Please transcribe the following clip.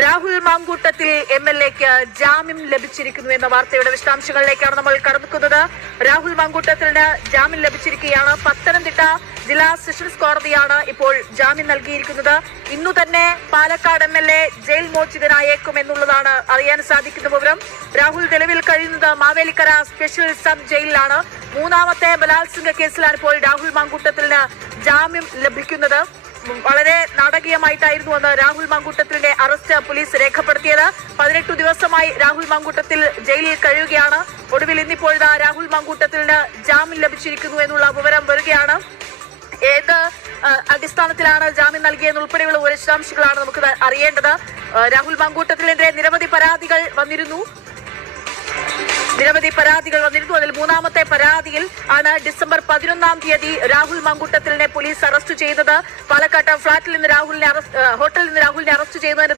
രാഹുൽ മാങ്കൂട്ടത്തിൽ എംഎൽഎക്ക് ജാമ്യം ലഭിച്ചിരിക്കുന്നു എന്ന വാർത്തയുടെ വിശദാംശങ്ങളിലേക്കാണ് നമ്മൾ കടക്കുന്നത്. രാഹുൽ മാങ്കൂട്ടത്തിന് ജാമ്യം ലഭിച്ചിരിക്കുകയാണ്. പത്തനംതിട്ട ജില്ലാ സെഷൻസ് കോടതിയാണ് ഇപ്പോൾ ജാമ്യം നൽകിയിരിക്കുന്നത്. ഇന്നു തന്നെ പാലക്കാട് എംഎൽഎ ജയിൽ മോചിതനായേക്കും എന്നുള്ളതാണ് അറിയാൻ സാധിക്കുന്ന വിവരം. രാഹുൽ നിലവിൽ കഴിയുന്നത് മാവേലിക്കര സ്പെഷ്യൽ സബ് ജയിലിലാണ്. മൂന്നാമത്തെ ബലാത്സംഗ കേസിലാണ് ഇപ്പോൾ രാഹുൽ മാങ്കൂട്ടത്തിന് ജാമ്യം ലഭിക്കുന്നത്. വളരെ നാടകീയമായിട്ടായിരുന്നു അന്ന് രാഹുൽ മാങ്കൂട്ടത്തിന്റെ അറസ്റ്റ് പോലീസ് രേഖപ്പെടുത്തിയത്. 18 ദിവസമായി രാഹുൽ മാങ്കൂട്ടത്തിൽ ജയിലിൽ കഴിയുകയാണ്. ഒടുവിൽ ഇന്നിപ്പോൾ രാഹുൽ മാങ്കൂട്ടത്തിന് ജാമ്യം ലഭിച്ചിരിക്കുന്നു എന്നുള്ള വിവരം വരികയാണ്. ഏത് അടിസ്ഥാനത്തിലാണ് ജാമ്യം നൽകിയെന്നുൾപ്പെടെയുള്ള വിശദാംശങ്ങളാണ് നമുക്ക് അറിയേണ്ടത്. രാഹുൽ മാങ്കൂട്ടത്തിനെതിരെ നിരവധി പരാതികൾ വന്നിരുന്നു. അതിൽ മൂന്നാമത്തെ പരാതിയിൽ ആണ് ഡിസംബർ 11-ാം തീയതി രാഹുൽ മാങ്കൂട്ടത്തിനെ പോലീസ് അറസ്റ്റ് ചെയ്തത്. പാലക്കാട്ട് ഫ്ളാറ്റിൽ നിന്ന് ഹോട്ടലിൽ നിന്ന് രാഹുലിനെ അറസ്റ്റ് ചെയ്തതിന്